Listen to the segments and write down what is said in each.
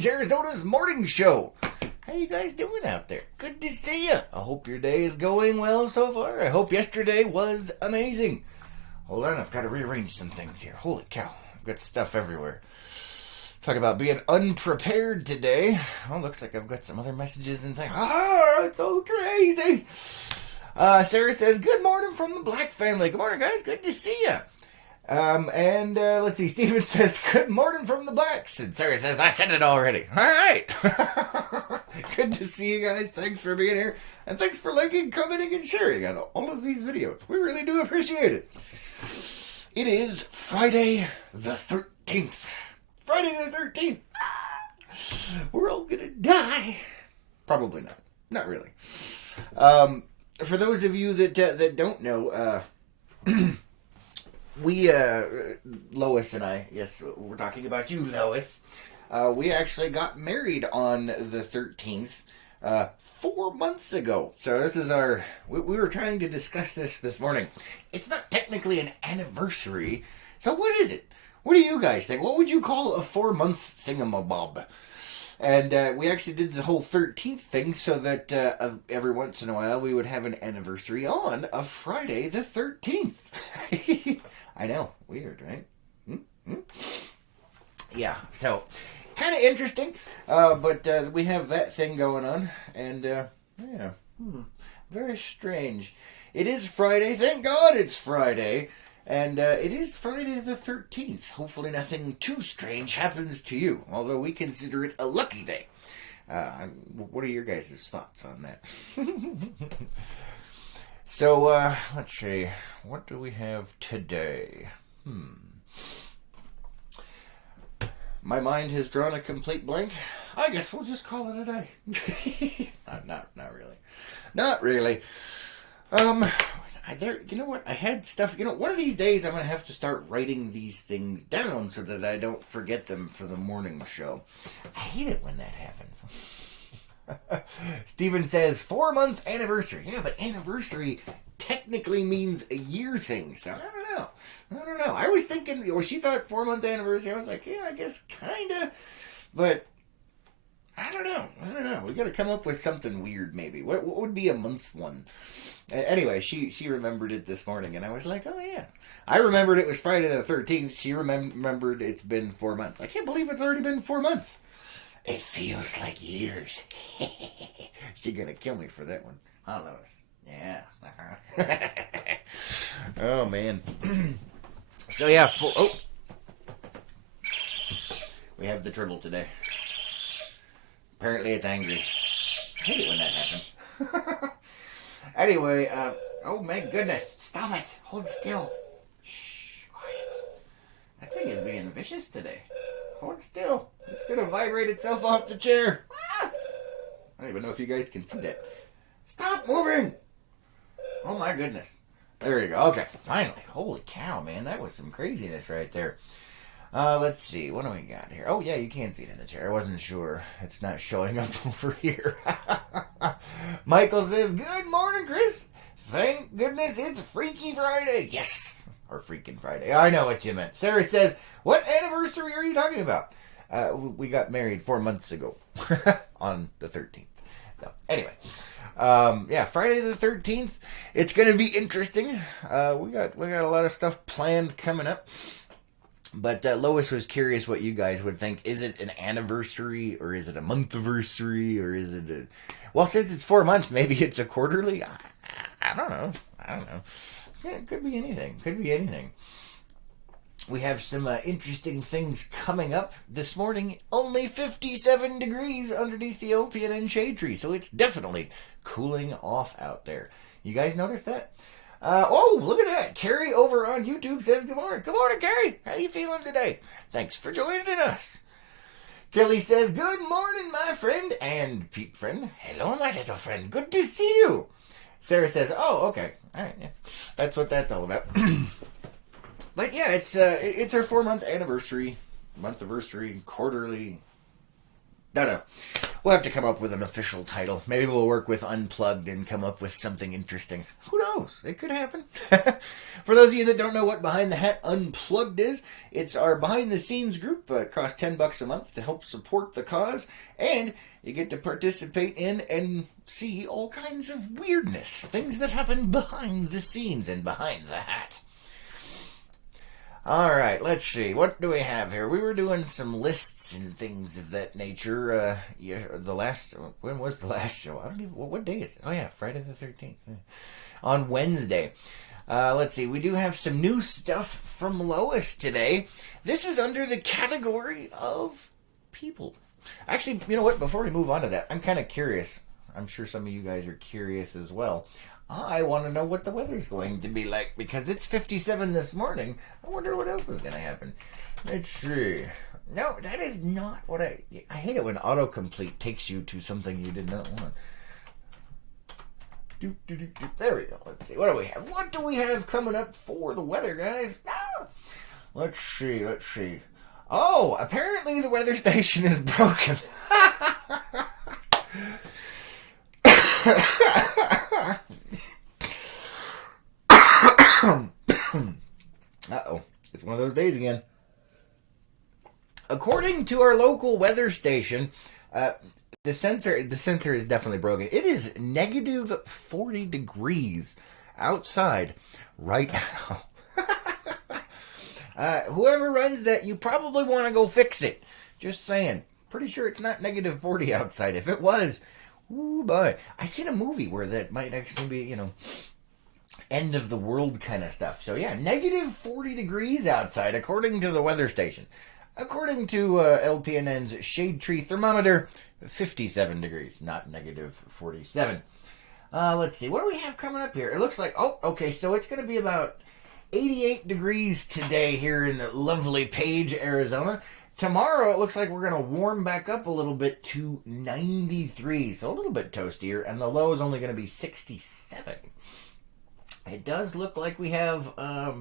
Phoenix, Arizona's morning show. How you guys doing out there? Good to see you. I hope your day is going well so far. I hope yesterday was amazing. Hold on, I've got to rearrange some things here. Holy cow, I've got stuff everywhere. Talk about being unprepared today. Oh, looks like I've got some other messages and things. Ah, it's all crazy. Sarah says, good morning from the Black family. Good morning, guys. Good to see you. Let's see. Steven says, good morning from the Blacks. And Sarah says, I said it already. All right. Good to see you guys. Thanks for being here. And thanks for liking, commenting, and sharing on all of these videos. We really do appreciate it. It is Friday the 13th. Friday the 13th. We're all going to die. Probably not. Not really. For those of you that don't know, we, Lois and I, yes, we're talking about you, Lois. We actually got married on the 13th, 4 months ago. So this is we were trying to discuss this morning. It's not technically an anniversary. So what is it? What do you guys think? What would you call a 4-month thingamabob? And we actually did the whole 13th thing so that every once in a while we would have an anniversary on a Friday the 13th. I know. Weird, right? Mm-hmm. Yeah, so kind of interesting. But we have that thing going on. And, very strange. It is Friday. Thank God it's Friday. And it is Friday the 13th. Hopefully nothing too strange happens to you, although we consider it a lucky day. What are your guys' thoughts on that? So, let's see. What do we have today? My mind has drawn a complete blank. I guess we'll just call it a day. Not really. Not really. You know what? I had stuff. One of these days I'm going to have to start writing these things down so that I don't forget them for the morning show. I hate it when that happens. Steven says, 4-month anniversary. Yeah, but anniversary technically means a year thing, so I don't know. I was thinking, or she thought 4-month anniversary. I was like, yeah, I guess kind of. But I don't know. We got to come up with something weird, maybe. What would be a month one? Anyway, she remembered it this morning, and I was like, oh, yeah. I remembered it was Friday the 13th. She remembered it's been 4 months. I can't believe it's already been 4 months. It feels like years. She's going to kill me for that one. Huh, Lois? Yeah. Oh, man. So, yeah. We have the turtle today. Apparently it's angry. I hate it when that happens. Anyway, oh my goodness, stop it. Hold still. Shh, quiet. That thing is being vicious today. Hold still. It's going to vibrate itself off the chair. Ah! I don't even know if you guys can see that. Stop moving. Oh my goodness. There you go. Okay, finally. Holy cow, man. That was some craziness right there. Let's see. What do we got here? Oh, yeah, you can see it in the chair. I wasn't sure. It's not showing up over here. Michael says, good morning, Chris. Thank goodness it's Freaky Friday. Yes. Or Freaking Friday. I know what you meant. Sarah says, what anniversary are you talking about? We got married 4 months ago on the 13th. So, anyway. Yeah, Friday the 13th. It's going to be interesting. We got a lot of stuff planned coming up. But Lois was curious what you guys would think. Is it an anniversary, or is it a month-versary, or is it a... Well, since it's 4 months, maybe it's a quarterly? I don't know. Yeah, it could be anything. We have some interesting things coming up this morning. Only 57 degrees underneath the LPNN shade tree, so it's definitely cooling off out there. You guys notice that? Look at that. Carrie over on YouTube says good morning. Good morning, Carrie. How you feeling today? Thanks for joining us. Kelly says, good morning, my friend and Pete friend. Hello, my little friend. Good to see you. Sarah says, oh, okay. All right, yeah. That's what that's all about. But yeah, it's our 4-month anniversary, month-versary, quarterly, Don't know. We'll have to come up with an official title. Maybe we'll work with Unplugged and come up with something interesting. Who knows? It could happen. For those of you that don't know what Behind the Hat Unplugged is, it's our behind-the-scenes group. It costs $10 a month to help support the cause, and you get to participate in and see all kinds of weirdness, things that happen behind the scenes and behind the hat. All right, let's see. What do we have here? We were doing some lists and things of that nature. When was the last show? I don't even. What day is it? Oh yeah, Friday the 13th. On Wednesday. Let's see. We do have some new stuff from Lois today. This is under the category of people. Actually, you know what? Before we move on to that, I'm kind of curious. I'm sure some of you guys are curious as well. I want to know what the weather's going to be like because it's 57 this morning. I wonder what else is going to happen. Let's see. No, that is not what I hate it when autocomplete takes you to something you did not want. There we go. Let's see. What do we have? What do we have coming up for the weather, guys? Ah! Let's see. Oh, apparently the weather station is broken. Uh-oh. It's one of those days again. According to our local weather station, the sensor is definitely broken. It is negative 40 degrees outside right now. Whoever runs that, you probably want to go fix it. Just saying. Pretty sure it's not negative 40 outside. If it was, ooh boy. I seen a movie where that might actually be, end of the world kind of stuff. So yeah, negative 40 degrees outside, according to the weather station. According to LPNN's shade tree thermometer, 57 degrees, not negative 47. Let's see, what do we have coming up here? It looks like, so it's going to be about 88 degrees today here in the lovely Page, Arizona. Tomorrow, it looks like we're going to warm back up a little bit to 93, so a little bit toastier, and the low is only going to be 67. It does look like we have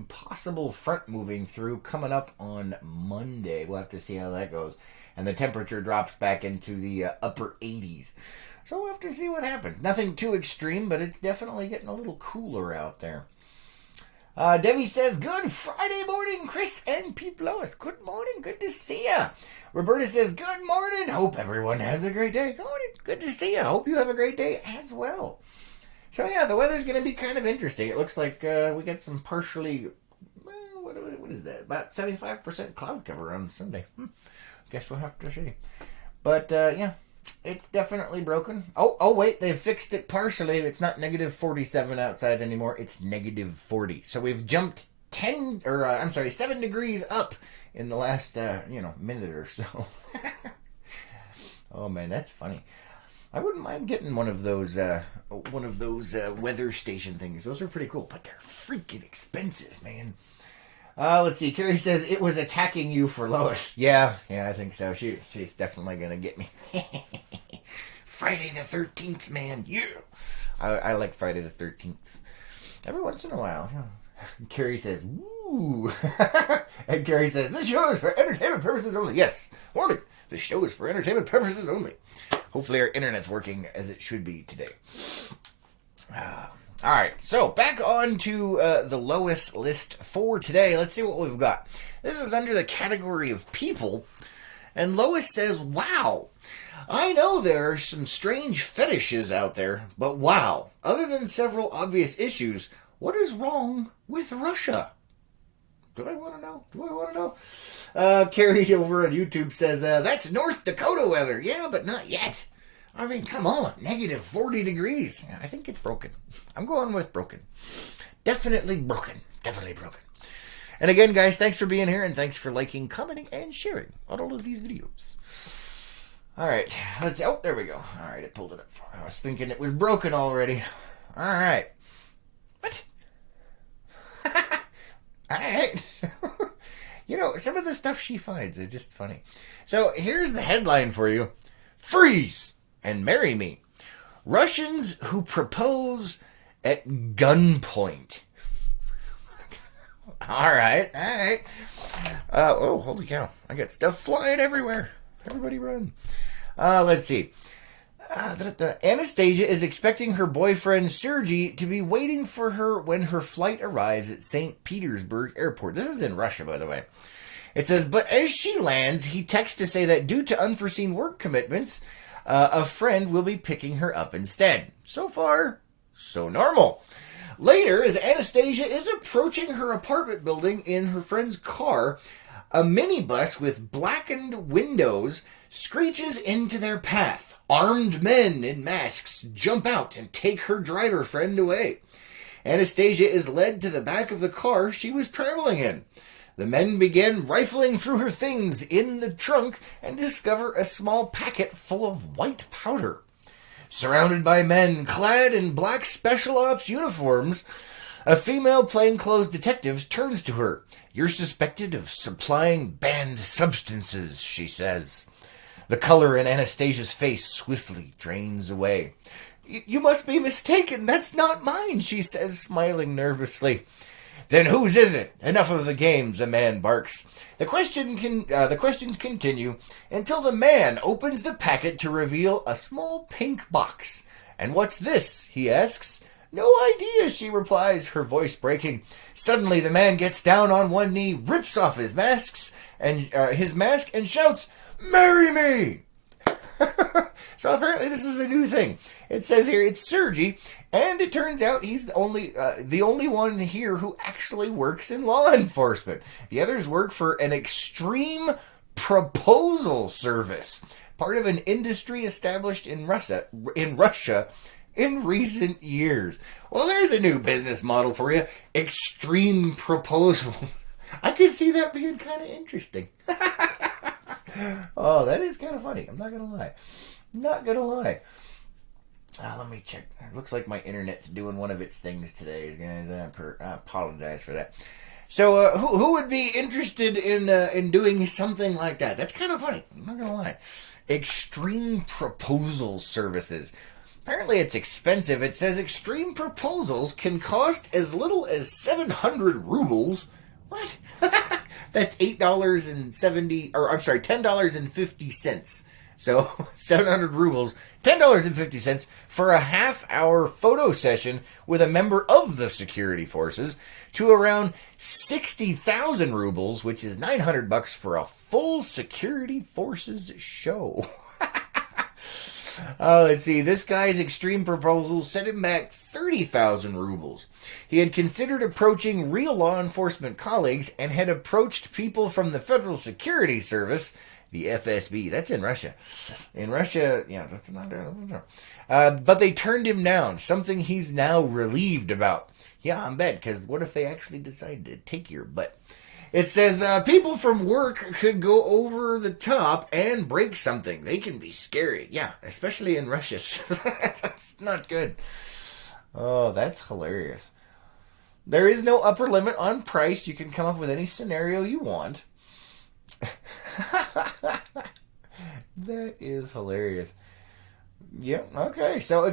possible front moving through coming up on Monday. We'll have to see how that goes. And the temperature drops back into the upper 80s. So we'll have to see what happens. Nothing too extreme, but it's definitely getting a little cooler out there. Debbie says, good Friday morning, Chris and Pete Lois. Good morning. Good to see ya. Roberta says, good morning. Hope everyone has a great day. Good morning. Good to see ya. Hope you have a great day as well. So yeah, the weather's going to be kind of interesting. It looks like we get some partially, what is that? About 75% cloud cover on Sunday. Guess we'll have to see. But yeah, it's definitely broken. Oh wait, they fixed it partially. It's not negative 47 outside anymore. It's negative 40. So we've jumped 7 degrees up in the last minute or so. Oh man, that's funny. I wouldn't mind getting one of those weather station things. Those are pretty cool, but they're freaking expensive, man. Let's see. Carrie says it was attacking you for Lois. Yeah, I think so. She's definitely gonna get me. Friday the 13th, man. Yeah, I like Friday the 13th. Every once in a while. Yeah. Carrie says, "Woo," and Carrie says, "This show is for entertainment purposes only." Yes, warning. This show is for entertainment purposes only. Hopefully our internet's working as it should be today. All right, so back on to the Lois list for today. Let's see what we've got. This is under the category of people. And Lois says, wow, I know there are some strange fetishes out there, but wow, other than several obvious issues, what is wrong with Russia? Do I want to know? Carrie over on YouTube says, that's North Dakota weather. Yeah, but not yet. I mean, come on. Negative 40 degrees. I think it's broken. I'm going with broken. Definitely broken. And again, guys, thanks for being here, and thanks for liking, commenting, and sharing on all of these videos. All right. There we go. All right, it pulled it up for me. I was thinking it was broken already. All right. What? All right. Some of the stuff she finds is just funny. So here's the headline for you. Freeze and marry me. Russians who propose at gunpoint. All right. Oh, holy cow. I got stuff flying everywhere. Everybody run. Let's see. Anastasia is expecting her boyfriend Sergei to be waiting for her when her flight arrives at St. Petersburg Airport. This is in Russia, by the way. It says, but as she lands, he texts to say that due to unforeseen work commitments, a friend will be picking her up instead. So far, so normal. Later, as Anastasia is approaching her apartment building in her friend's car, a minibus with blackened windows screeches into their path. Armed men in masks jump out and take her driver friend away. Anastasia is led to the back of the car she was traveling in. The men begin rifling through her things in the trunk and discover a small packet full of white powder. Surrounded by men clad in black special ops uniforms, a female plainclothes detective turns to her. You're suspected of supplying banned substances, she says. The color in Anastasia's face swiftly drains away. You must be mistaken. That's not mine, she says, smiling nervously. Then whose is it? Enough of the games, a man barks. The questions continue until the man opens the packet to reveal a small pink box. And what's this? He asks. No idea, she replies, her voice breaking. Suddenly the man gets down on one knee, rips off his mask and shouts, "Marry me!" So apparently this is a new thing. It says here it's Sergei, and it turns out he's the only one here who actually works in law enforcement. The others work for an extreme proposal service, part of an industry established in Russia in recent years. Well, there's a new business model for you. Extreme proposals. I could see that being kind of interesting. Oh, that is kind of funny. I'm not going to lie. Not going to lie. Let me check. It looks like my internet's doing one of its things today, guys. I apologize for that. So, who would be interested in doing something like that? That's kind of funny. I'm not going to lie. Extreme proposal services. Apparently it's expensive. It says extreme proposals can cost as little as 700 rubles. What? That's $10.50. So 700 rubles, $10.50 for a half-hour photo session with a member of the security forces, to around 60,000 rubles, which is $900 for a full security forces show. Let's see. This guy's extreme proposal set him back 30,000 rubles. He had considered approaching real law enforcement colleagues and had approached people from the Federal Security Service, the FSB. That's in Russia. In Russia, yeah, that's not. But they turned him down, something he's now relieved about. Yeah, I'm bad, because what if they actually decide to take your butt? It says, people from work could go over the top and break something. They can be scary. Yeah, especially in Russia. That's not good. Oh, that's hilarious. There is no upper limit on price. You can come up with any scenario you want. That is hilarious. Yep, okay. So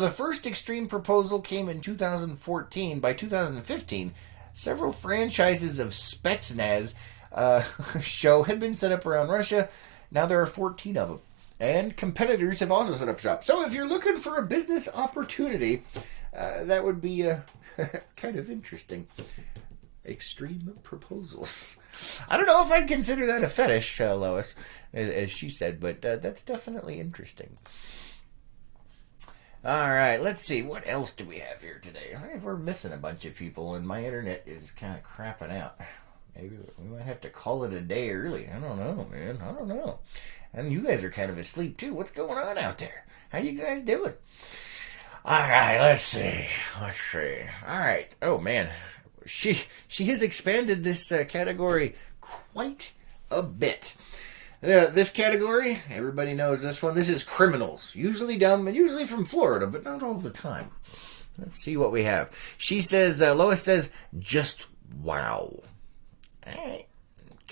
the first extreme proposal came in 2014. By 2015, several franchises of Spetsnaz show had been set up around Russia. Now there are 14 of them. And competitors have also set up shop. So if you're looking for a business opportunity, that would be kind of interesting. Extreme proposals. I don't know if I'd consider that a fetish, Lois, as she said, but that's definitely interesting. All right, let's see. What else do we have here today? I think we're missing a bunch of people, and my internet is kind of crapping out. Maybe we might have to call it a day early. I don't know, man. I don't know. And you guys are kind of asleep, too. What's going on out there? How you guys doing? All right, let's see. All right. Oh, man. She has expanded this category quite a bit. This category, everybody knows this one. This is criminals. Usually dumb and usually from Florida, but not all the time. Let's see what we have. She says, Lois says, just wow. Alright.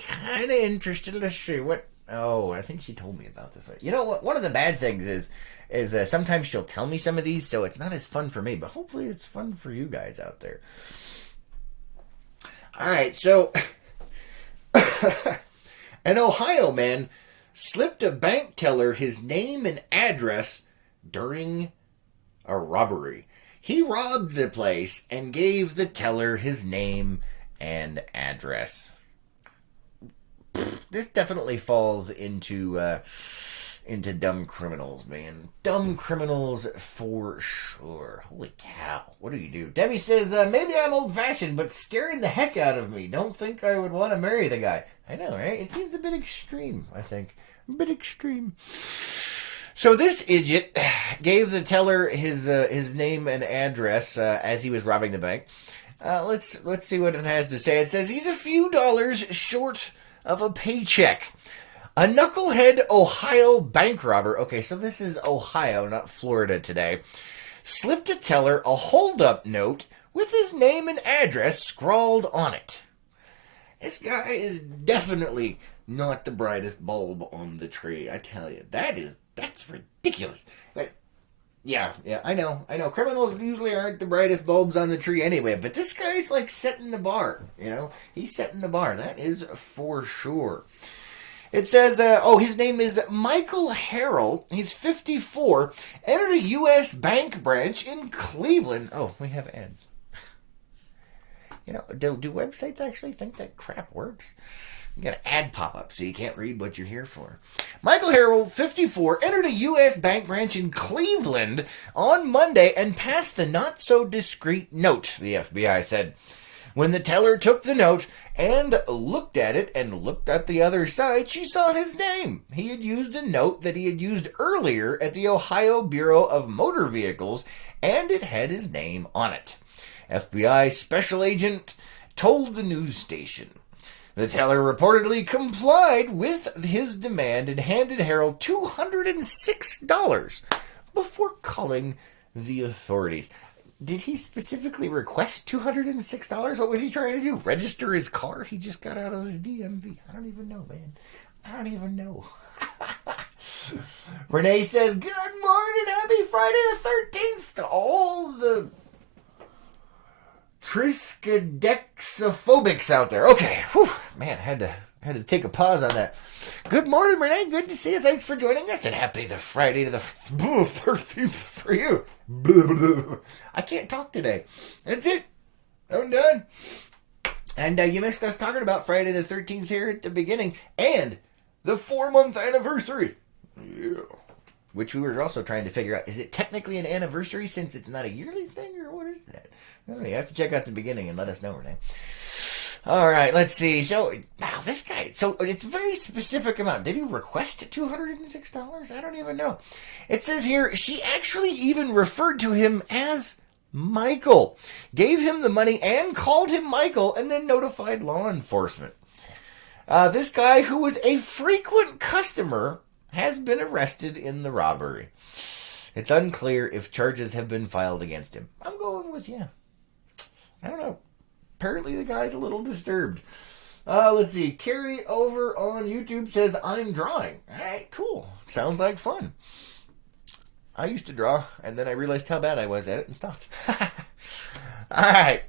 Kind of interested. Let's see what. Oh, I think she told me about this. You know what? One of the bad things is sometimes she'll tell me some of these, so it's not as fun for me, but hopefully it's fun for you guys out there. Alright, so an Ohio man slipped a bank teller his name and address during a robbery. He robbed the place and gave the teller his name and address. This definitely falls into dumb criminals, man. Dumb criminals for sure. Holy cow. What do you do? Debbie says, maybe I'm old-fashioned, but scaring the heck out of me. Don't think I would want to marry the guy. I know, right? It seems a bit extreme, I think. A bit extreme. So this idiot gave the teller his name and address as he was robbing the bank. Let's see what it has to say. It says he's a few dollars short of a paycheck. A knucklehead Ohio bank robber, okay, so this is Ohio, not Florida today, slipped a teller a hold-up note with his name and address scrawled on it. This guy is definitely not the brightest bulb on the tree, I tell you. That's ridiculous. But, yeah, I know. Criminals usually aren't the brightest bulbs on the tree anyway, but this guy's like setting the bar, you know? He's setting the bar, that is for sure. It says, his name is Michael Harrell. He's 54. Entered a U.S. bank branch in Cleveland. Oh, we have ads. You know, do websites actually think that crap works? You got an ad pop up so you can't read what you're here for. Michael Harrell, 54, entered a U.S. bank branch in Cleveland on Monday and passed the not-so-discreet note, the FBI said. When the teller took the note and looked at it and looked at the other side, she saw his name. He had used a note that he had used earlier at the Ohio Bureau of Motor Vehicles, and it had his name on it. FBI special agent told the news station. The teller reportedly complied with his demand and handed Harold $206 before calling the authorities. Did he specifically request $206? What was he trying to do? Register his car? He just got out of the DMV. I don't even know, man. I don't even know. Renee says, good morning, happy Friday the 13th to all the triskaidexophobics out there. Okay, whew, man, had to take a pause on that. Good morning, Renee. Good to see you. Thanks for joining us, and happy the Friday to the 13th for you. I can't talk today. That's it. I'm done. And you missed us talking about Friday the 13th here at the beginning, and the 4-month anniversary. Yeah. Which we were also trying to figure out. Is it technically an anniversary since it's not a yearly thing, or what is that? I don't know. You have to check out the beginning and let us know, Renee. All right, let's see. So, wow, this guy, so it's a very specific amount. Did he request $206? I don't even know. It says here, she actually even referred to him as Michael, gave him the money and called him Michael, and then notified law enforcement. This guy, who was a frequent customer, has been arrested in the robbery. It's unclear if charges have been filed against him. I'm going with yeah. I don't know. Apparently the guy's a little disturbed. Let's see. Carrie over on YouTube says, I'm drawing. All right, cool. Sounds like fun. I used to draw, and then I realized how bad I was at it and stopped. All right.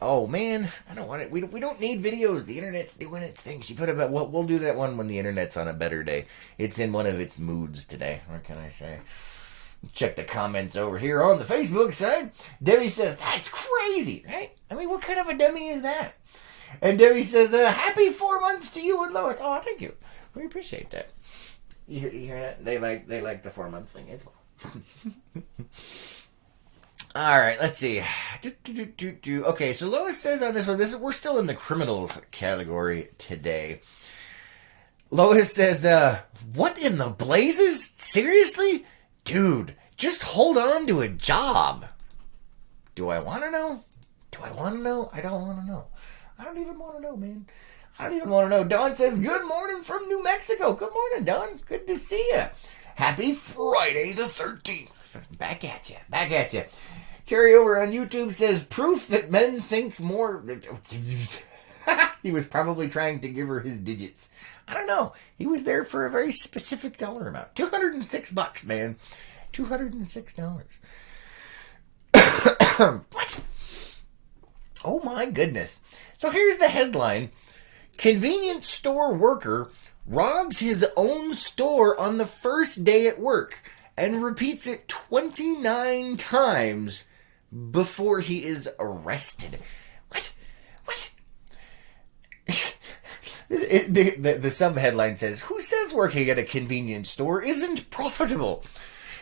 Oh, man. I don't want it. We don't need videos. The internet's doing its thing. She put about, we'll do that one when the internet's on a better day. It's in one of its moods today. What can I say? Check the comments over here on the Facebook side. Debbie says, that's crazy, right? I mean, what kind of a dummy is that? And Debbie says, happy 4 months to you and Lois. Oh, thank you. We appreciate that. You hear that? They like the 4-month thing as well. All right, let's see. Okay, so Lois says on this one, we're still in the criminals category today. Lois says, what in the blazes? Seriously? Dude, just hold on to a job. Do I want to know? I don't want to know. I don't even want to know, man. I don't even want to know. Dawn says, good morning from New Mexico. Good morning, Dawn. Good to see you. Happy Friday the 13th. Back at you. Carrie over on YouTube says, proof that men think more. He was probably trying to give her his digits. I don't know. He was there for a very specific dollar amount. $206, man. $206. What? Oh my goodness. So here's the headline. Convenience store worker robs his own store on the first day at work and repeats it 29 times before he is arrested. What? What? The sub-headline says, "Who says working at a convenience store isn't profitable?"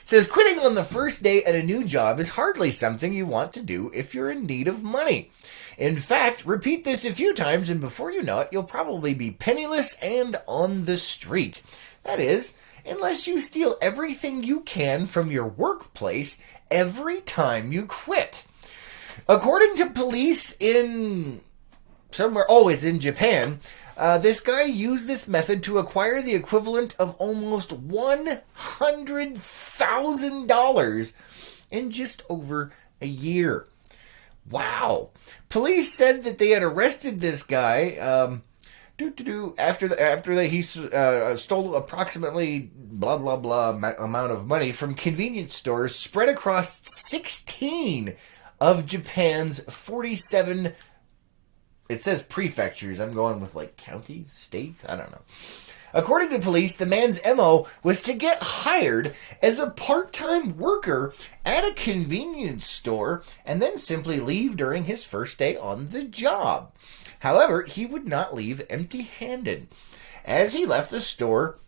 It says, "Quitting on the first day at a new job is hardly something you want to do if you're in need of money. In fact, repeat this a few times and before you know it, you'll probably be penniless and on the street. That is, unless you steal everything you can from your workplace every time you quit." According to police in it's in Japan, this guy used this method to acquire the equivalent of almost $100,000 in just over a year. Wow. Police said that they had arrested this guy after he stole approximately blah blah blah amount of money from convenience stores spread across 16 of Japan's 47. It says prefectures. I'm going with like counties, states. I don't know. According to police, the man's MO was to get hired as a part-time worker at a convenience store and then simply leave during his first day on the job. However, he would not leave empty-handed. As he left the store,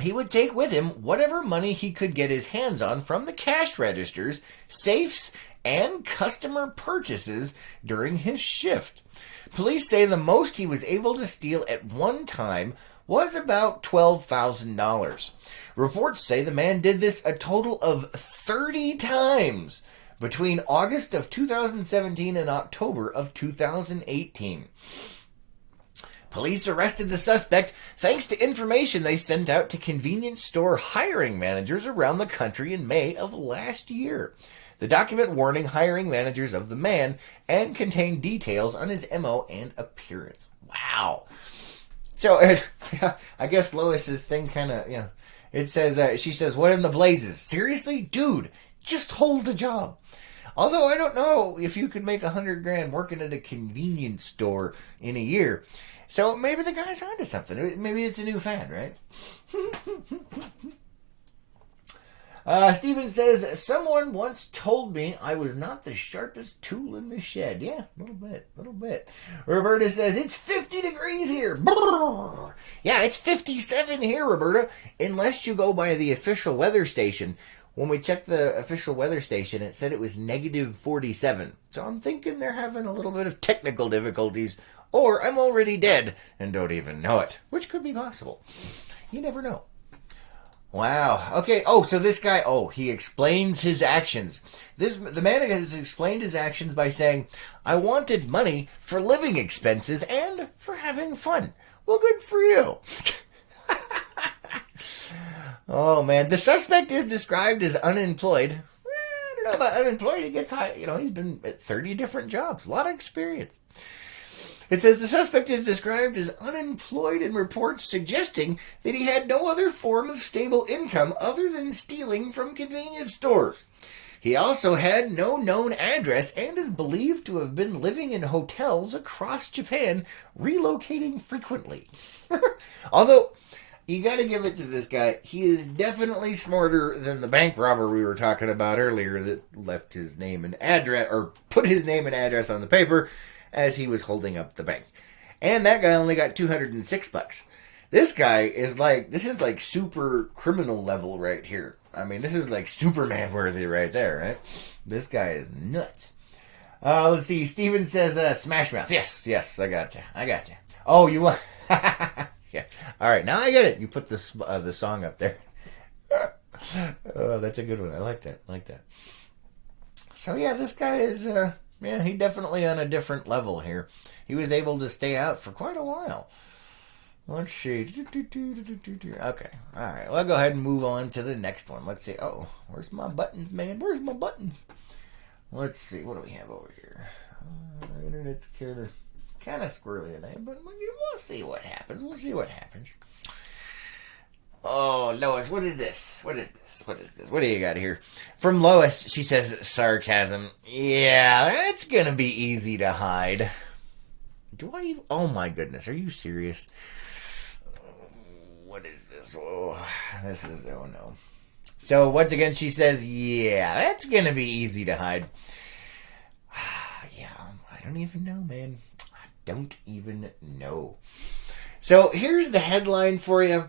he would take with him whatever money he could get his hands on from the cash registers, safes, and customer purchases during his shift. Police say the most he was able to steal at one time was about $12,000. Reports say the man did this a total of 30 times between August of 2017 and October of 2018. Police arrested the suspect thanks to information they sent out to convenience store hiring managers around the country in May of last year. The document warning hiring managers of the man and contained details on his MO and appearance. Wow. So, I guess Lois's thing kind of, it says, she says, "What in the blazes? Seriously? Dude, just hold the job." Although I don't know if you could make $100,000 working at a convenience store in a year. So maybe the guy's onto something. Maybe it's a new fad, right? Steven says, "Someone once told me I was not the sharpest tool in the shed." Yeah, a little bit. Roberta says, "It's 50 degrees here." Yeah, it's 57 here, Roberta, unless you go by the official weather station. When we checked the official weather station, it said it was negative 47. So I'm thinking they're having a little bit of technical difficulties, or I'm already dead and don't even know it, which could be possible. You never know. Wow. Okay. Oh, so this guy, he explains his actions. The man has explained his actions by saying, "I wanted money for living expenses and for having fun." Well, good for you. Oh, man. The suspect is described as unemployed. I don't know about unemployed. He gets high. He's been at 30 different jobs. A lot of experience. It says the suspect is described as unemployed in reports suggesting that he had no other form of stable income other than stealing from convenience stores. He also had no known address and is believed to have been living in hotels across Japan, relocating frequently. Although, you gotta give it to this guy. He is definitely smarter than the bank robber we were talking about earlier that left his name and address, or put his name and address on the paper as he was holding up the bank. And that guy only got $206. This guy is this is like super criminal level right here. I mean, this is like Superman worthy right there, right? This guy is nuts. Let's see. Steven says, Smash Mouth. Yes, I got you. Oh, you want... Yeah. All right, now I get it. You put the song up there. Oh, that's a good one. I like that. So, yeah, this guy is... he definitely on a different level here. He was able to stay out for quite a while. Let's see. Okay. All right. Well, I'll go ahead and move on to the next one. Let's see. Oh, where's my buttons, man? Where's my buttons? Let's see. What do we have over here? Internet's kind of squirrely today, but we'll see what happens. Oh, Lois, what is this? What do you got here? From Lois, she says, sarcasm. Yeah, that's gonna be easy to hide. Oh my goodness, are you serious? this is, oh no. So once again, she says, yeah, that's going to be easy to hide. Yeah, I don't even know, man. I don't even know. So here's the headline for you.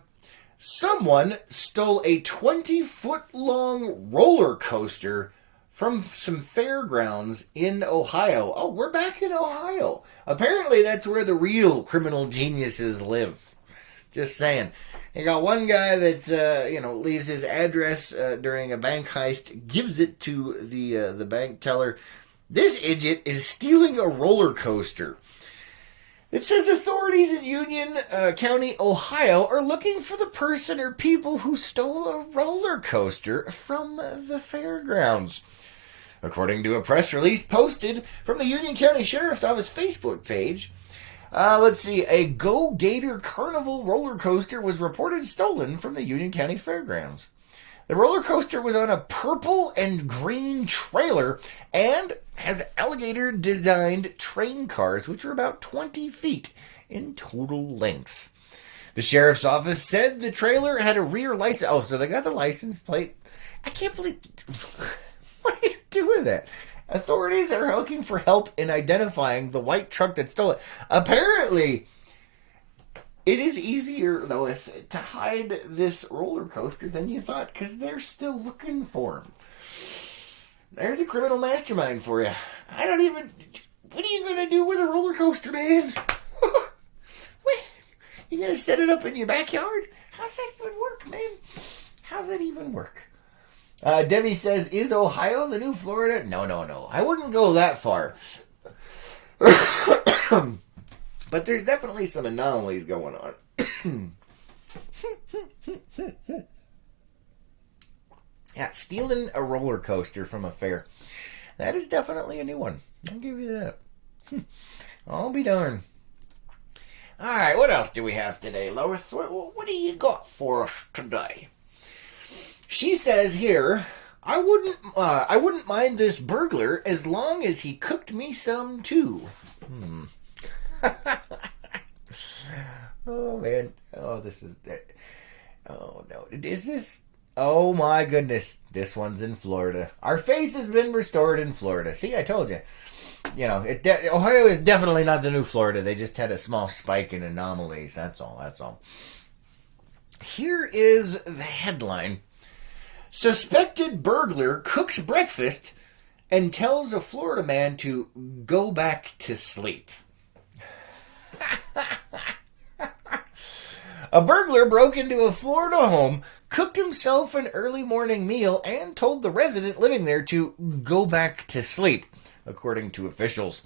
Someone stole a 20-foot-long roller coaster from some fairgrounds in Ohio. Oh, we're back in Ohio. Apparently that's where the real criminal geniuses live. Just saying. You got one guy that leaves his address during a bank heist, gives it to the bank teller. This idiot is stealing a roller coaster. It says authorities in Union County, Ohio, are looking for the person or people who stole a roller coaster from the fairgrounds. According to a press release posted from the Union County Sheriff's Office Facebook page, a Go Gator Carnival roller coaster was reported stolen from the Union County Fairgrounds. The roller coaster was on a purple and green trailer and has alligator-designed train cars, which are about 20 feet in total length. The sheriff's office said the trailer had a rear license. Oh, so they got the license plate. I can't believe... What are you doing that? Authorities are looking for help in identifying the white truck that stole it. Apparently, it is easier, Lois, to hide this roller coaster than you thought, because they're still looking for him. There's a criminal mastermind for you. I don't even... What are you going to do with a roller coaster, man? What? You going to set it up in your backyard? How's that even work, man? How's that even work? Debbie says, is Ohio the new Florida? No. I wouldn't go that far. But there's definitely some anomalies going on. Yeah, stealing a roller coaster from a fair. That is definitely a new one. I'll give you that. I'll be darned. All right, what else do we have today, Lois? What do you got for us today? She says here, I wouldn't mind this burglar as long as he cooked me some too. Oh man. Oh, this is... Oh no. Is this... Oh my goodness. This one's in Florida. Our faith has been restored in Florida. See, I told you. You know, Ohio is definitely not the new Florida. They just had a small spike in anomalies. That's all. Here is the headline. Suspected burglar cooks breakfast and tells a Florida man to go back to sleep. A burglar broke into a Florida home, cooked himself an early morning meal, and told the resident living there to go back to sleep, according to officials.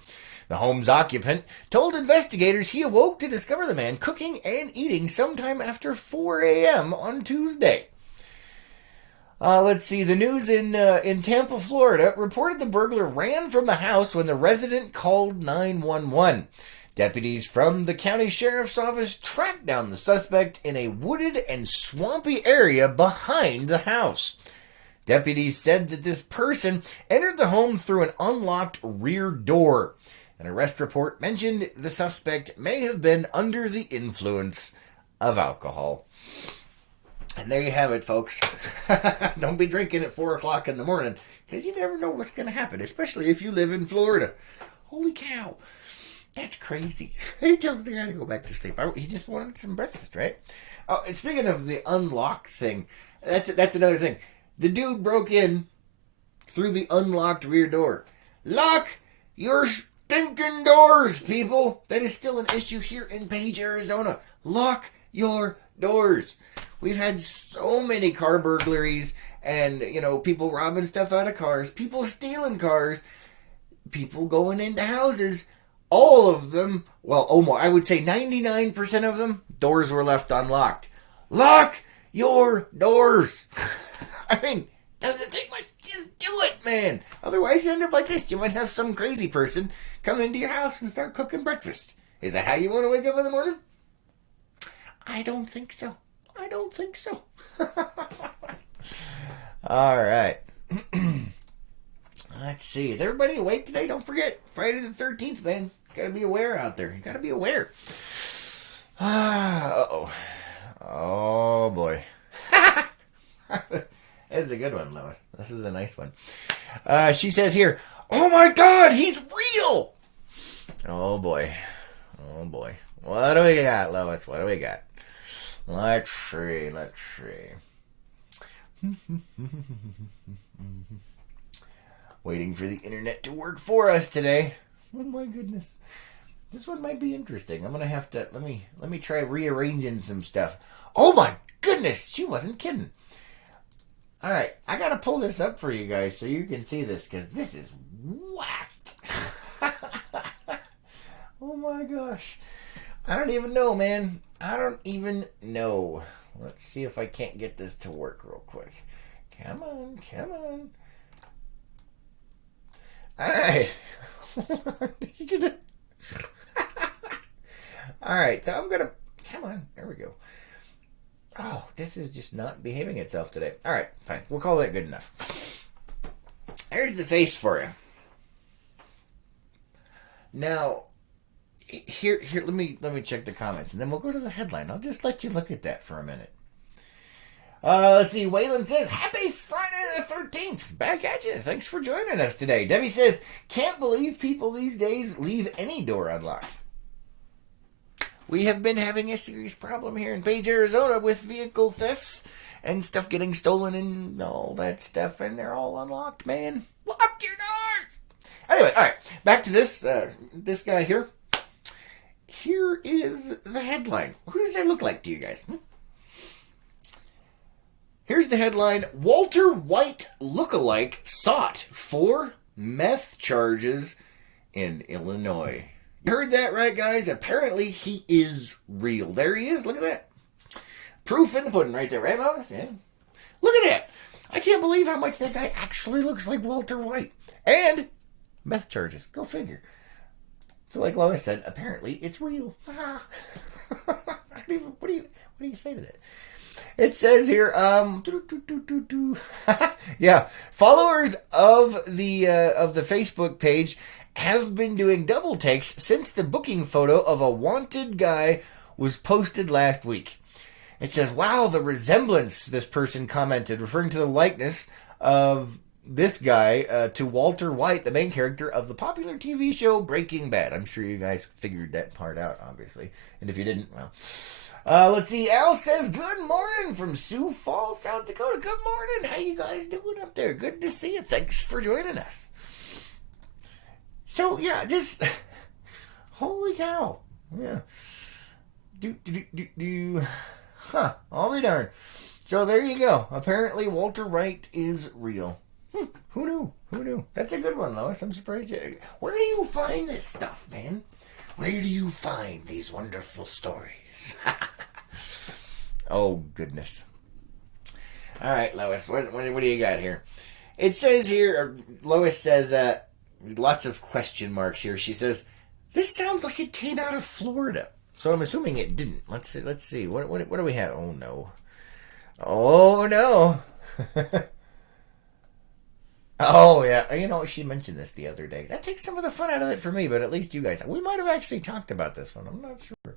The home's occupant told investigators he awoke to discover the man cooking and eating sometime after 4 a.m. on Tuesday. The news in Tampa, Florida, reported the burglar ran from the house when the resident called 911. Deputies from the county sheriff's office tracked down the suspect in a wooded and swampy area behind the house. Deputies said that this person entered the home through an unlocked rear door. An arrest report mentioned the suspect may have been under the influence of alcohol. And there you have it, folks. Don't be drinking at 4 o'clock in the morning, because you never know what's going to happen, especially if you live in Florida. Holy cow. That's crazy. He tells the guy to go back to sleep. He just wanted some breakfast, right? Oh, and speaking of the unlocked thing, that's another thing. The dude broke in through the unlocked rear door. Lock your stinking doors, people. That is still an issue here in Page, Arizona. Lock your doors. We've had so many car burglaries and, people robbing stuff out of cars, people stealing cars, people going into houses. All of them, I would say 99% of them, doors were left unlocked. Lock your doors. I mean, doesn't take much. Just do it, man. Otherwise, you end up like this. You might have some crazy person come into your house and start cooking breakfast. Is that how you want to wake up in the morning? I don't think so. All right. Let's see. Is everybody awake today? Don't forget, Friday the 13th, man. Gotta be aware out there. You gotta be aware. Uh-oh. Oh, boy. That's a good one, Lois. This is a nice one. She says here, oh my God, he's real. Oh, boy. Oh, boy. What do we got, Lois? What do we got? Let's see. Waiting for the internet to work for us today. Oh my goodness. This one might be interesting. I'm gonna have to let me try rearranging some stuff. Oh my goodness, she wasn't kidding. Alright, I gotta pull this up for you guys so you can see this, because this is whacked. Oh my gosh. I don't even know, man. I don't even know. Let's see if I can't get this to work real quick. Come on. Alright. Alright, so I'm gonna... Come on, there we go. Oh, this is just not behaving itself today. Alright, fine. We'll call that good enough. There's the face for you. Now, here, let me check the comments, and then we'll go to the headline. I'll just let you look at that for a minute. Let's see. Waylon says, happy Friday the 13th. Back at you. Thanks for joining us today. Debbie says, can't believe people these days leave any door unlocked. We have been having a serious problem here in Page, Arizona with vehicle thefts and stuff getting stolen and all that stuff, and they're all unlocked, man. Lock your doors! Anyway, all right. Back to this guy here. Here is the headline. Who does that look like to you guys? Here's the headline. Walter White lookalike sought for meth charges in Illinois. You heard that right, guys? Apparently he is real. There he is. Look at that. Proof in the pudding right there. Right, Lois? Yeah. Look at that. I can't believe how much that guy actually looks like Walter White. And meth charges. Go figure. So like Lois said, apparently it's real. What do you say to that? It says here, yeah, followers of the Facebook page have been doing double takes since the booking photo of a wanted guy was posted last week. It says, wow, the resemblance, this person commented, referring to the likeness of this guy to Walter White, the main character of the popular TV show Breaking Bad. I'm sure you guys figured that part out, obviously. And if you didn't, well... let's see. Al says, good morning from Sioux Falls, South Dakota. Good morning. How you guys doing up there? Good to see you. Thanks for joining us. So, yeah, just... Holy cow. Yeah. Huh. I'll be darned. So, there you go. Apparently, Walter White is real. Who knew? That's a good one, Lois. I'm surprised. Where do you find this stuff, man? Where do you find these wonderful stories? Oh, goodness. All right, Lois, what do you got here? It says here, Lois says, lots of question marks here. She says, this sounds like it came out of Florida. So I'm assuming it didn't. Let's see. What do we have? Oh, no. Oh, no. Oh, yeah. You know, she mentioned this the other day. That takes some of the fun out of it for me, but at least you guys... We might have actually talked about this one. I'm not sure.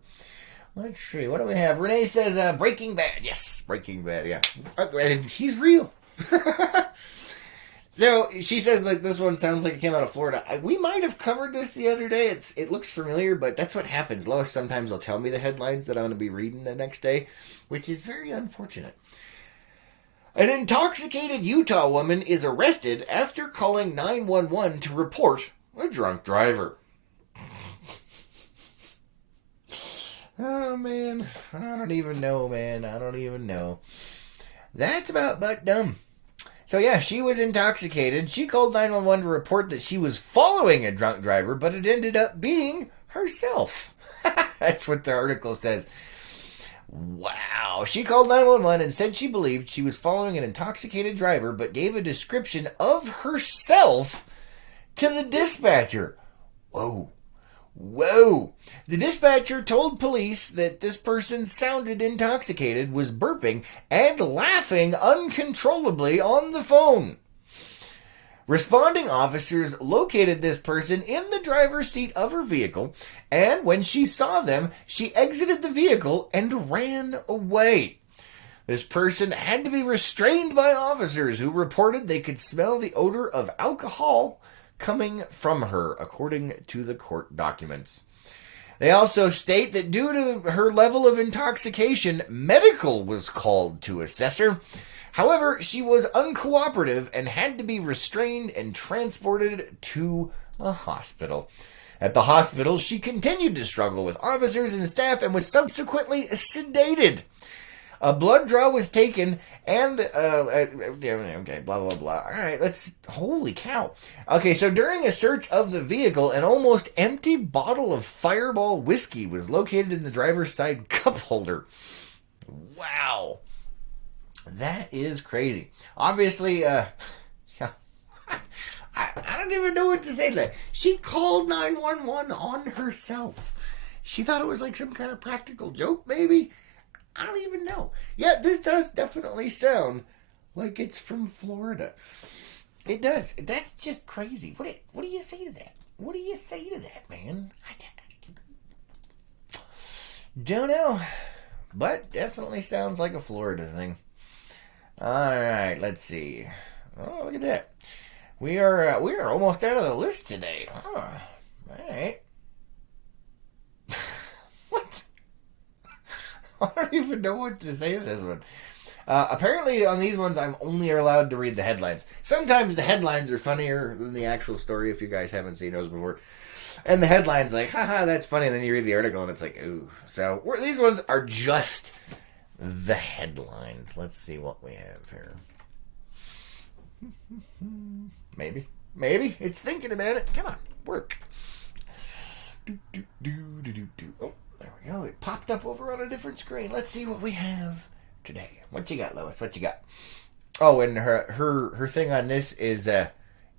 Let's see. What do we have? Renee says, Breaking Bad. Yes, Breaking Bad, yeah. And he's real. So, she says, like, this one sounds like it came out of Florida. We might have covered this the other day. It looks familiar, but that's what happens. Lois sometimes will tell me the headlines that I'm going to be reading the next day, which is very unfortunate. An intoxicated Utah woman is arrested after calling 911 to report a drunk driver. Oh, man. I don't even know, man. I don't even know. That's about but dumb. So, yeah, she was intoxicated. She called 911 to report that she was following a drunk driver, but it ended up being herself. That's what the article says. Wow. She called 911 and said she believed she was following an intoxicated driver, but gave a description of herself to the dispatcher. Whoa. The dispatcher told police that this person sounded intoxicated, was burping, and laughing uncontrollably on the phone. Responding officers located this person in the driver's seat of her vehicle, and when she saw them, she exited the vehicle and ran away. This person had to be restrained by officers who reported they could smell the odor of alcohol coming from her, according to the court documents. They also state that due to her level of intoxication, medical was called to assess her. However, she was uncooperative and had to be restrained and transported to a hospital. At the hospital, she continued to struggle with officers and staff and was subsequently sedated. A blood draw was taken and, okay, blah, blah, blah. All right, holy cow. Okay, so during a search of the vehicle, an almost empty bottle of Fireball whiskey was located in the driver's side cup holder. Wow. That is crazy. Obviously, I don't even know what to say to that. She called 911 on herself. She thought it was like some kind of practical joke, maybe? I don't even know. Yeah, this does definitely sound like it's from Florida. It does. That's just crazy. What do you say to that? What do you say to that, man? Don't know. But definitely sounds like a Florida thing. Alright, let's see. Oh, look at that. We are almost out of the list today. Oh, alright. What? I don't even know what to say to this one. Apparently on these ones I'm only allowed to read the headlines. Sometimes the headlines are funnier than the actual story if you guys haven't seen those before. And the headline's like, haha, that's funny. And then you read the article and it's like, ooh. So these ones are just the headlines. Let's see what we have here. Maybe. It's thinking about it. Come on, work. Oh, there we go. It popped up over on a different screen. Let's see what we have today. What you got, Lois? What you got? Oh, and her thing on this is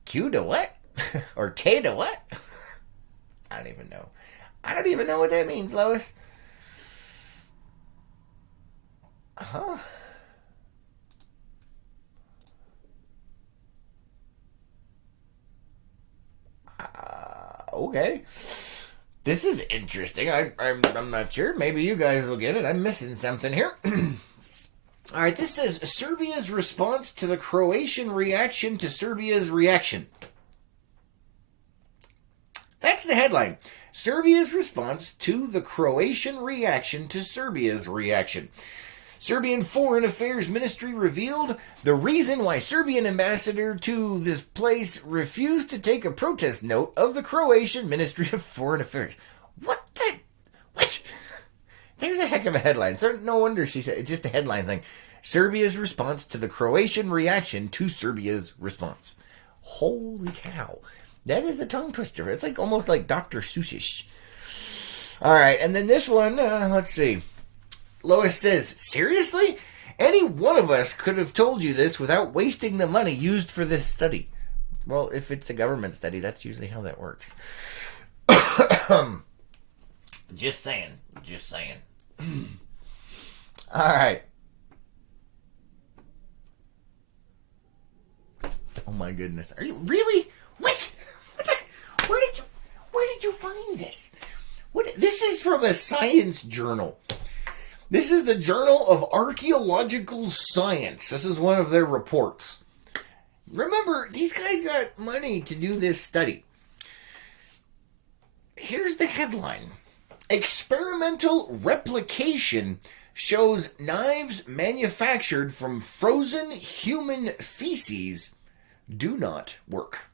Q to what? Or K to what? I don't even know. I don't even know what that means, Lois. Huh? Okay. This is interesting. I'm not sure. Maybe you guys will get it. I'm missing something here. All right, this says Serbia's response to the Croatian reaction to Serbia's reaction. That's the headline. Serbia's response to the Croatian reaction to Serbia's reaction. Serbian Foreign Affairs Ministry revealed the reason why Serbian ambassador to this place refused to take a protest note of the Croatian Ministry of Foreign Affairs. What? There's a heck of a headline. So no wonder she said it's just a headline thing. Serbia's response to the Croatian reaction to Serbia's response. Holy cow. That is a tongue twister. It's like almost like Dr. Seussish. All right, and then this one, let's see. Lois says, seriously? Any one of us could have told you this without wasting the money used for this study. Well, if it's a government study, that's usually how that works. Just saying. All right. Oh my goodness. Are you really? What? Where did you find this? This is from a science journal. This is the Journal of Archaeological Science. This is one of their reports. Remember, these guys got money to do this study. Here's the headline. Experimental replication shows knives manufactured from frozen human feces do not work.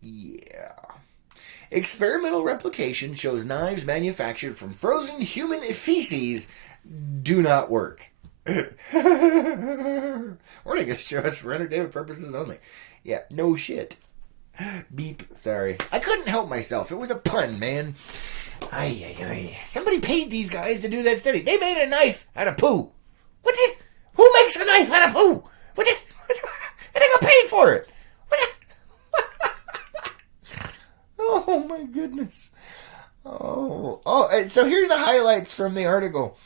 Yeah. Experimental replication shows knives manufactured from frozen human feces do not work. We're going to show us for entertainment purposes only. Yeah, no shit. Beep. Sorry. I couldn't help myself. It was a pun, man. Ay. Somebody paid these guys to do that study. They made a knife out of poo. What's it? Who makes a knife out of poo? What's it? And they got paid for it. Oh my goodness. Oh, so here's the highlights from the article.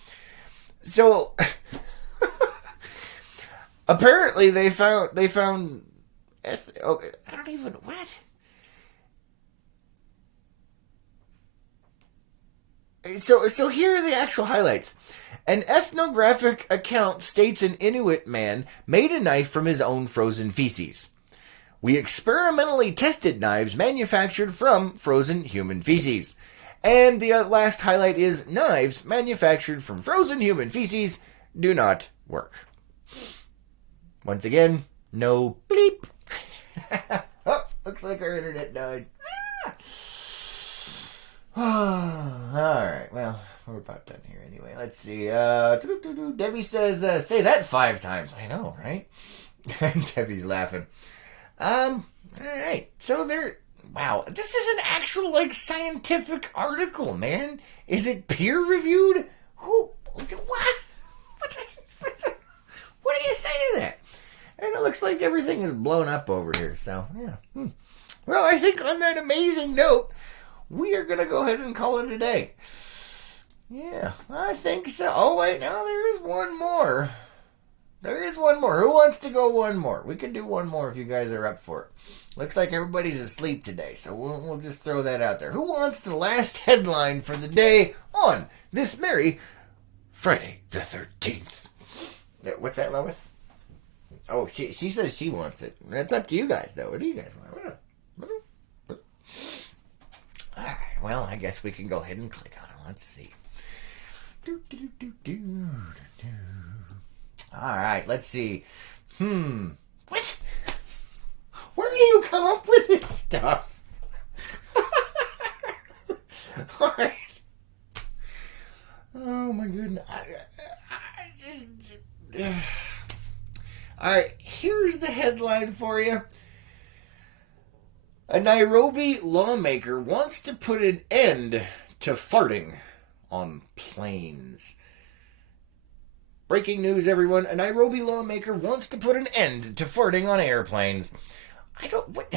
So, Apparently, they found. Okay, I don't even what. So here are the actual highlights. An ethnographic account states an Inuit man made a knife from his own frozen feces. We experimentally tested knives manufactured from frozen human feces. And the last highlight is knives manufactured from frozen human feces do not work. Once again, no bleep. Oh, looks like our internet died. Alright, well, we're about done here anyway. Let's see. Debbie says, say that 5 times. I know, right? Debbie's laughing. Alright, so there. Wow, this is an actual, like, scientific article, man. Is it peer-reviewed? Who? What? What do you say to that? And it looks like everything is blown up over here, so, yeah. Well, I think on that amazing note, we are going to go ahead and call it a day. Yeah, I think so. Oh, wait, no, there is one more. There is one more. Who wants to go one more? We can do one more if you guys are up for it. Looks like everybody's asleep today, so we'll just throw that out there. Who wants the last headline for the day on this merry Friday the 13th? What's that, Lois? Oh, she says she wants it. That's up to you guys, though. What do you guys want? All right, well, I guess we can go ahead and click on it. Let's see. All right, let's see. What? Where do you come up with this stuff? All right. Oh, my goodness. All right, here's the headline for you. A Nairobi lawmaker wants to put an end to farting on planes. Breaking news, everyone. A Nairobi lawmaker wants to put an end to farting on airplanes. I don't... What?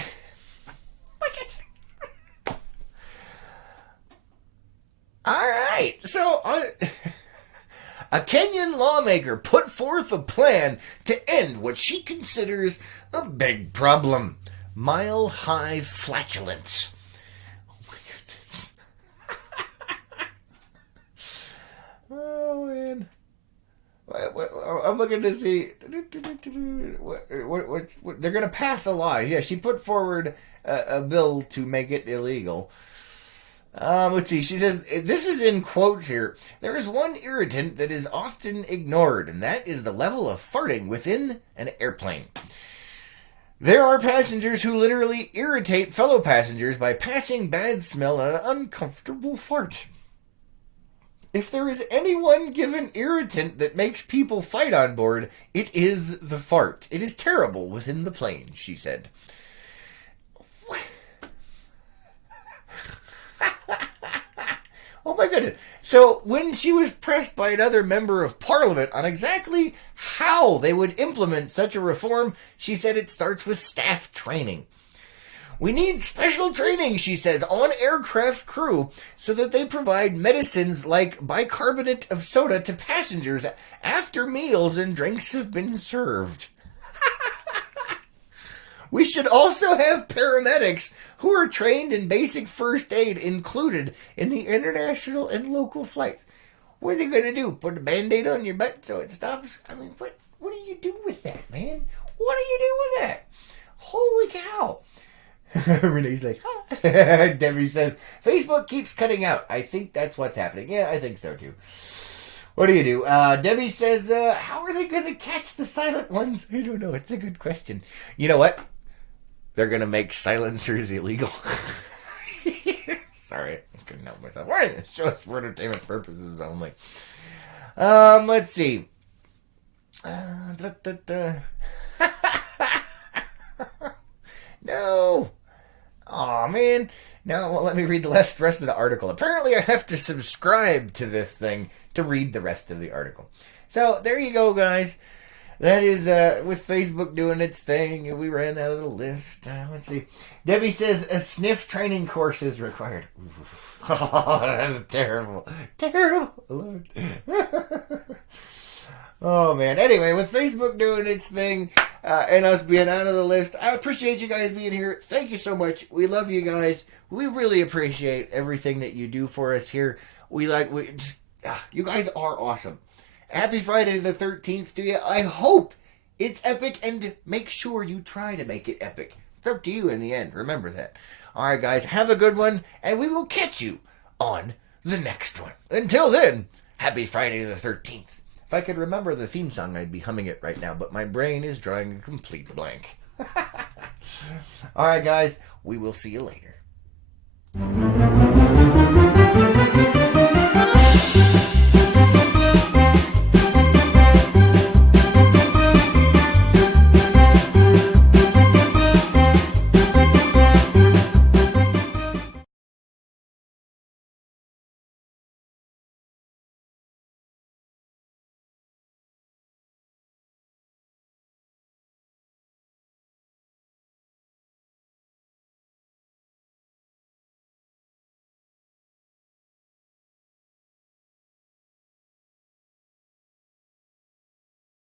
All right. So, a Kenyan lawmaker put forth a plan to end what she considers a big problem. Mile-high flatulence. Oh, my goodness. Oh, man. I'm looking to see. What they're going to pass a law. Yeah, she put forward a bill to make it illegal. Let's see. She says, this is in quotes here. There is one irritant that is often ignored, and that is the level of farting within an airplane. There are passengers who literally irritate fellow passengers by passing bad smell and an uncomfortable fart. If there is any one given irritant that makes people fight on board, it is the fart. It is terrible within the plane, she said. Oh my goodness. So when she was pressed by another member of parliament on exactly how they would implement such a reform, she said it starts with staff training. We need special training, she says, on aircraft crew so that they provide medicines like bicarbonate of soda to passengers after meals and drinks have been served. We should also have paramedics who are trained in basic first aid included in the international and local flights. What are they going to do? Put a Band-Aid on your butt so it stops? I mean, what do you do with that, man? What do you do with that? Holy cow. Renee's like, huh? Debbie says, Facebook keeps cutting out. I think that's what's happening. Yeah, I think so too. What do you do? Debbie says, how are they going to catch the silent ones? I don't know. It's a good question. You know what? They're going to make silencers illegal. Sorry, I couldn't help myself. We're in shows for entertainment purposes only. Let's see. No. Aw, man. Now, well, let me read the rest of the article. Apparently, I have to subscribe to this thing to read the rest of the article. So, there you go, guys. That is, with Facebook doing its thing, we ran out of the list. Let's see. Debbie says a sniff training course is required. Oh, that's terrible. Terrible. I love it. Oh, man. Anyway, with Facebook doing its thing and us being out of the list, I appreciate you guys being here. Thank you so much. We love you guys. We really appreciate everything that you do for us here. You guys are awesome. Happy Friday the 13th to you. I hope it's epic, and make sure you try to make it epic. It's up to you in the end. Remember that. All right, guys. Have a good one, and we will catch you on the next one. Until then, happy Friday the 13th. If I could remember the theme song, I'd be humming it right now, but my brain is drawing a complete blank. All right, guys. We will see you later.